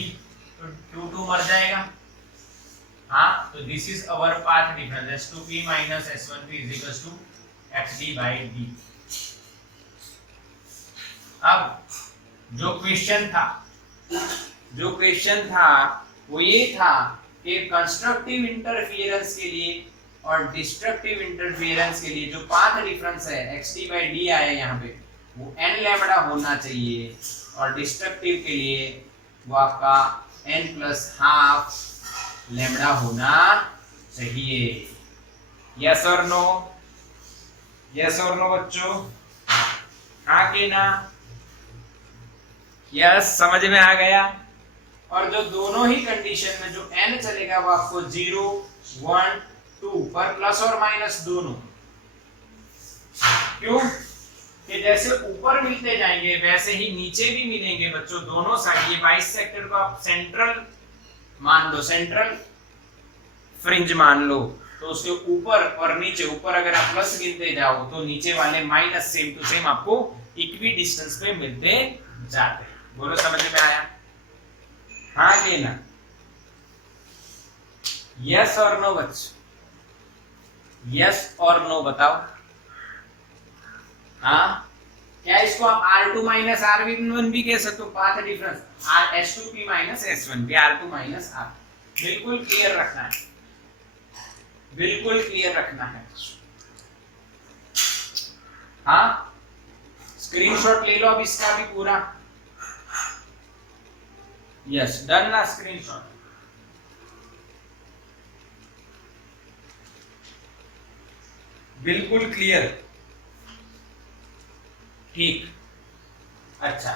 तो 2 मर जाएगा। हाँ, तो this is our path difference, S2p minus S1p is equal to xd by d। अब जो क्वेश्चन था वो ये था कि कंस्ट्रक्टिव इंटरफेरेंस के लिए और डिस्ट्रक्टिव इंटरफेरेंस के लिए जो पाथ डिफरेंस है xd by d आया यहाँ पे, वो n लैम्बडा होना चाहिए, और डिस्ट्रक्टिव के लिए वो आपका n प्लस हाफ लैम्बडा होना चाहिए। यस और नो? यस और नो बच्चों? हाँ कि ना? यस, समझ में आ गया? और जो दोनों ही कंडीशन में जो n चलेगा वो आपको 0, 1, 2 पर प्लस और माइनस दोनों। क्यों? कि जैसे ऊपर मिलते जाएंगे वैसे ही नीचे भी मिलेंगे बच्चों, दोनों साइड। ये बाइसेक्टर को आप सेंट्रल मान लो, सेंट्रल फ्रिंज मान लो, तो उसके ऊपर और नीचे, ऊपर अगर आप प्लस गिनते जाओ तो नीचे वाले माइनस सेम टू सेम आपको इक्वी डिस्टेंस पे मिलते जाते हैं। बोलो समझ में आया? हाँ कि ना? यस और नो बच्चों? यस और नो बताओ। हाँ, क्या इसको आप R2 माइनस R1 भी कह सकते हो, path difference S2p minus S1p, R2 minus R। बिल्कुल क्लियर रखना है, बिल्कुल क्लियर रखना है। हाँ, स्क्रीनशॉट ले लो अब इसका भी पूरा। यस, डन ना? स्क्रीनशॉट बिल्कुल क्लियर, ठीक। अच्छा,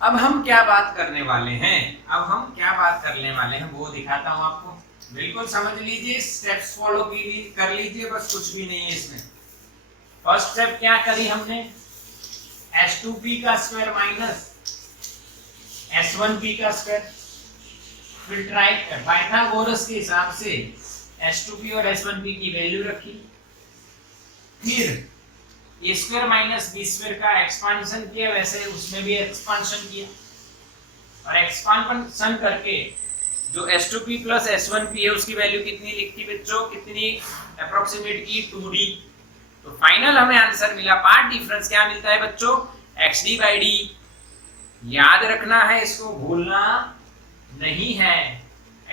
अब हम क्या बात करने वाले हैं? अब हम क्या बात करने वाले हैं वो दिखाता हूं आपको। बिल्कुल समझ लीजिए, स्टेप्स फॉलो कर लीजिए, बस कुछ भी नहीं है इसमें। फर्स्ट स्टेप क्या करी हमने? S2p का स्क्वायर माइनस S1p का स्क्वायर, फिर पाइथागोरस के हिसाब से S2p और S1p की वैल्यू रखी, फिर a square minus b square का एक्सपांशन किया, वैसे उसमें भी एक्सपांशन किया, और एक्सपांशन करके जो S2p प्लस S1p है उसकी वैल्यू कितनी लिखी बच्चों? कितनी अप्रोक्सीमेट की? 2d। तो फाइनल हमें आंसर मिला। पार्ट डिफरेंस क्या मिलता है बच्चों? xd by d। याद रखना है, इसको भूलना नहीं है,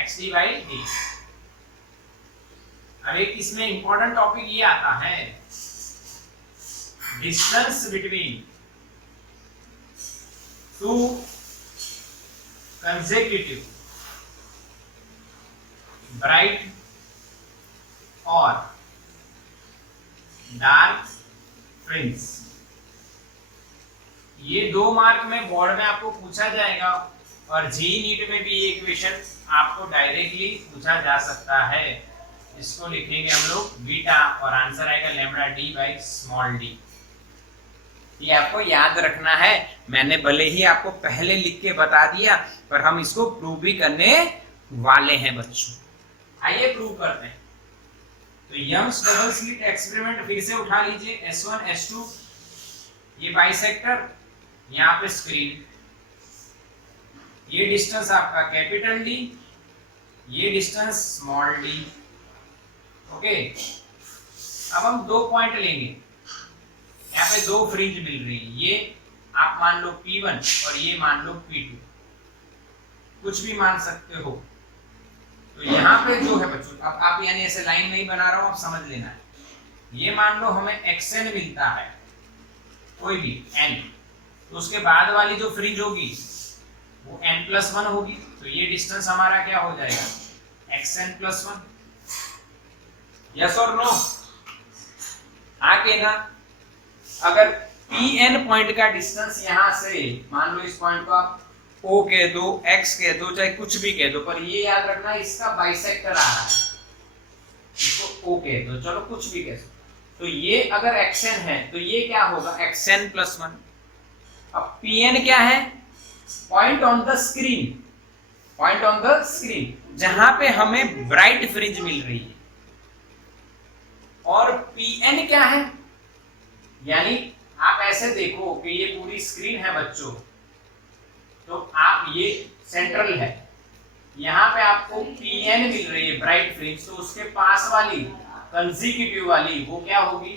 xd by d। अब एक इसमें इंपॉर्टेंट टॉपिक ये आता है, distance between two consecutive bright और डार्क फ्रिंज। ये 2 मार्क में बोर्ड में आपको पूछा जाएगा और जेईई नीट में भी ये क्वेश्चन आपको डायरेक्टली पूछा जा सकता है। इसको लिखेंगे हम लोग बीटा और आंसर आएगा lambda D by small D. ये आपको याद रखना है, मैंने भले ही आपको पहले लिख के बता दिया पर हम इसको प्रूव भी करने वाले हैं बच्चों। आइए प्रूव करते हैं। तो यंग्स डबल स्लिट एक्सपेरिमेंट फिर से उठा लीजिए। S1 S2 ये बाइसेक्टर, यहाँ पे स्क्रीन, ये डिस्टेंस आपका कैपिटल डी, ये डिस्टेंस स्मॉल डी। ओके, अब हम 2 पॉइंट लेंगे। यहाँ पे 2 फ्रिंज मिल रही है, ये आप मान लो P1 और ये मान लो P2, कुछ भी मान सकते हो। तो यहाँ पे जो है बच्चों, अब आप यानी ऐसे लाइन नहीं बना रहा हूं, आप समझ लेना है। ये मान लो हमें xn मिलता है, कोई भी n, तो उसके बाद वाली जो फ्रिंज होगी वो n+1 होगी। तो ये डिस्टेंस हमारा क्या हो जाएगा xn+1। यस और नो? आगे ना, अगर Pn पॉइंट का डिस्टेंस यहां से, मान लो इस पॉइंट को आप O कह दो, X कह दो, चाहे कुछ भी कह दो, पर ये याद रखना इसका बाइसेक्टर आ रहा है, इसको O कह दो, चलो कुछ भी कह दो। तो ये अगर xn है तो ये क्या होगा xn+1। अब Pn क्या है? Point on the screen, point on the screen जहां पे हमें ब्राइट फ्रिंज मिल रही है। और Pn क्या है? यानी आप ऐसे देखो कि ये पूरी स्क्रीन है बच्चों, तो आप ये सेंट्रल है, यहाँ पे आपको Pn मिल रही है ब्राइट फ्रिंज, तो उसके पास वाली कंसेक्यूटिव वाली वो क्या होगी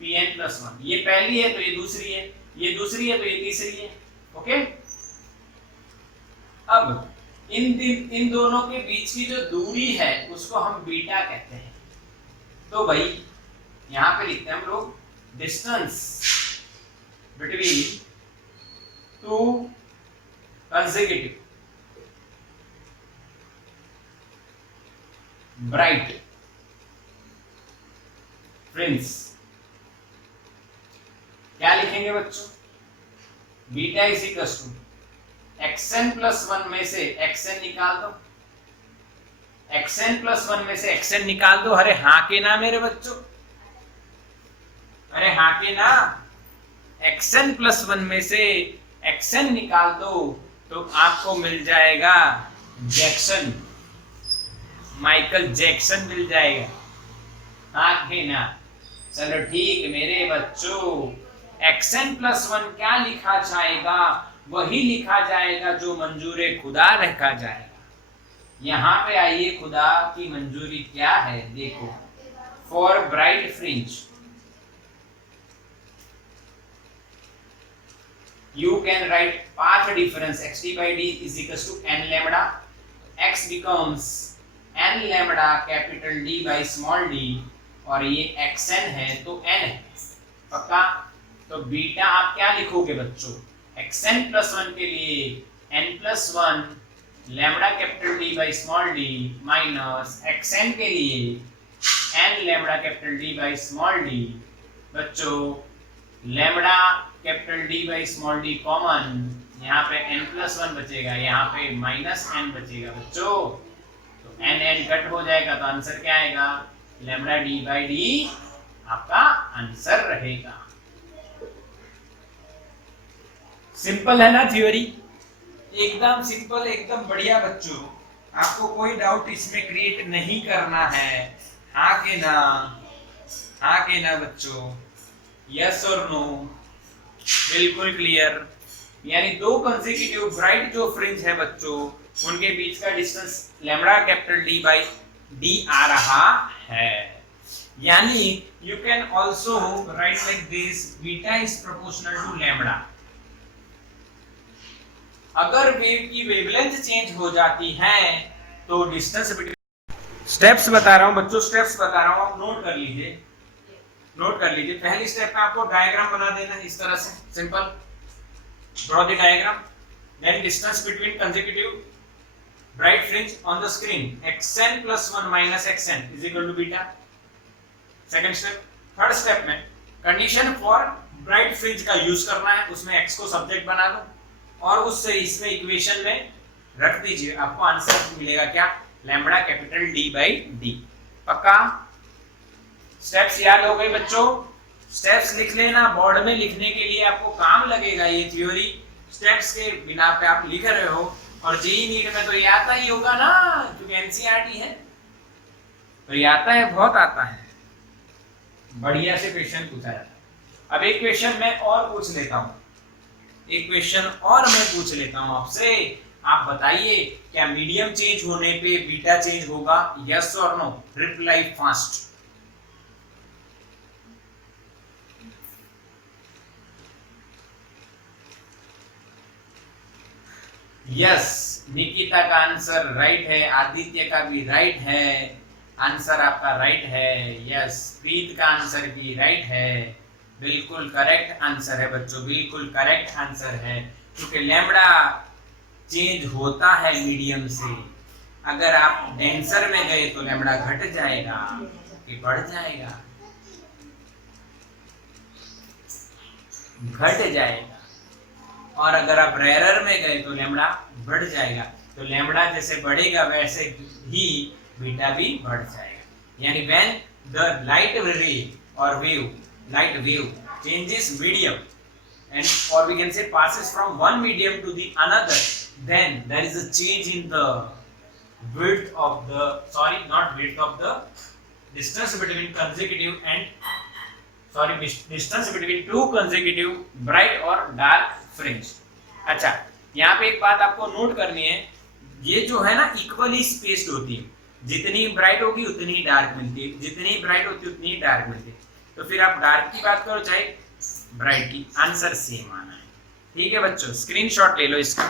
Pn+1। ये पहली है तो ये दूसरी है, ये दूसरी है तो ये तीसरी है। ओके, अब इन दोनों के बीच की जो दूरी है उसको हम बीटा कहते हैं। तो भाई यहाँ पे लिखते हैं हम लोग distance between 2 consecutive bright fringe। क्या लिखेंगे बच्चों? Beta is equal to xn+1 में से xn निकाल दो, xn+1 में से xn निकाल दो। अरे हाँ के ना मेरे बच्चों, अरे हाँ के ना, xn+1 में से xn निकाल दो तो आपको मिल जाएगा जैक्सन, माइकल जैक्सन मिल जाएगा। हाँ कि ना? चलो ठीक मेरे बच्चों, xn+1 क्या लिखा जाएगा? वही लिखा जाएगा जो मंजूरे खुदा रखा जाएगा। यहाँ पे आइए, खुदा की मंजूरी क्या है देखो। For bright fringe you can write path difference xt by d is equals to n lambda, x becomes n lambda capital D by small d, और ये xn है तो n है पक्का। तो बीटा आप क्या लिखोगे बच्चों? xn+1 के लिए n+1 lambda capital D by small d minus xn के लिए n lambda capital D by small d। बच्चों lambda capital D by small D common, यहाँ पे n+1 बचेगा, यहाँ पे -n बचेगा बच्चों। तो n कट हो जाएगा तो आंसर क्या आएगा? लैम्बडा डी बाई डी आपका आंसर रहेगा। सिंपल है ना थ्योरी? एकदम सिंपल, एकदम बढ़िया बच्चों। आपको कोई डाउट इसमें क्रिएट नहीं करना है। हाँ के ना? हाँ के ना बच्चों? यस और नो? बिल्कुल क्लियर। यानी 2 कंसेक्यूटिव ब्राइट जो फ्रिंज है बच्चों, उनके बीच का distance lambda capital D by D आ रहा है। यानी you can also write like this, beta is proportional to lambda. अगर वेव की वेवलेंथ चेंज हो जाती है तो डिस्टेंस बिटवीन, स्टेप्स बता रहा हूं बच्चों, स्टेप्स बता रहा हूं, आप नोट कर लीजिए, नोट कर लीजिए। पहली स्टेप में आपको डायग्राम बना देना इस तरह से, simple draw the diagram. then distance between consecutive bright fringe on the screen xn plus 1 minus xn is equal to beta. Second step. Third step में कंडीशन फॉर ब्राइट फ्रिंज का use करना है, उसमें x को subject बना दो और उससे इसमें इक्वेशन में रख दीजिए, आपको आंसर मिलेगा क्या, lambda capital D by D. पक्का? स्टेप्स याद हो गए बच्चों? स्टेप्स लिख लेना, बोर्ड में लिखने के लिए आपको काम लगेगा ये थ्योरी. स्टेप्स के बिना पे आप लिख रहे हो और जेईई नीट में तो ये आता ही होगा ना, क्योंकि एनसीईआरटी है तो ये आता है, बहुत आता है, बढ़िया से क्वेश्चन पूछा जाता है. अब एक क्वेश्चन मैं और पूछ लेता हूं, एक क्वेश्चन और मैं पूछ लेता हूं आपसे. आप बताइए क्या मीडियम चेंज होने पे बीटा चेंज होगा, यस और no? Reply fast. Yes, Nikita का आंसर राइट है, आदित्य का भी राइट है, आंसर आपका राइट है. यस, प्रीत का आंसर भी राइट है, बिल्कुल करेक्ट आंसर है बच्चों, बिल्कुल करेक्ट आंसर है. क्योंकि लैम्बडा चेंज होता है मीडियम से. अगर आप डेंसर में गए तो लैम्बडा घट जाएगा कि बढ़ जाएगा? घट जाएगा. और अगर आप रेयर में गए तो लैम्बडा बढ़ जाएगा. तो लैम्बडा जैसे बढ़ेगा वैसे ही बीटा भी बढ़ जाएगा. यानी व्हेन द लाइट रे और wave, light wave changes medium and or we can say passes from one medium to the another, then there is a change in the width of the, sorry, not width of the, distance between consecutive and, sorry, distance between two consecutive bright or dark fringe. अच्छा, यहाँ पे एक बात आपको note करनी है, ये जो है ना इक्वली स्पेस्ड होती है, जितनी ब्राइट होगी उतनी ही डार्क मिलती है, जितनी ब्राइट होती है उतनी ही डार्क मिलती है. तो फिर आप डार्क की बात करो चाहे ब्राइट की, आंसर सेम आना है. ठीक है बच्चों, स्क्रीनशॉट ले लो इसका.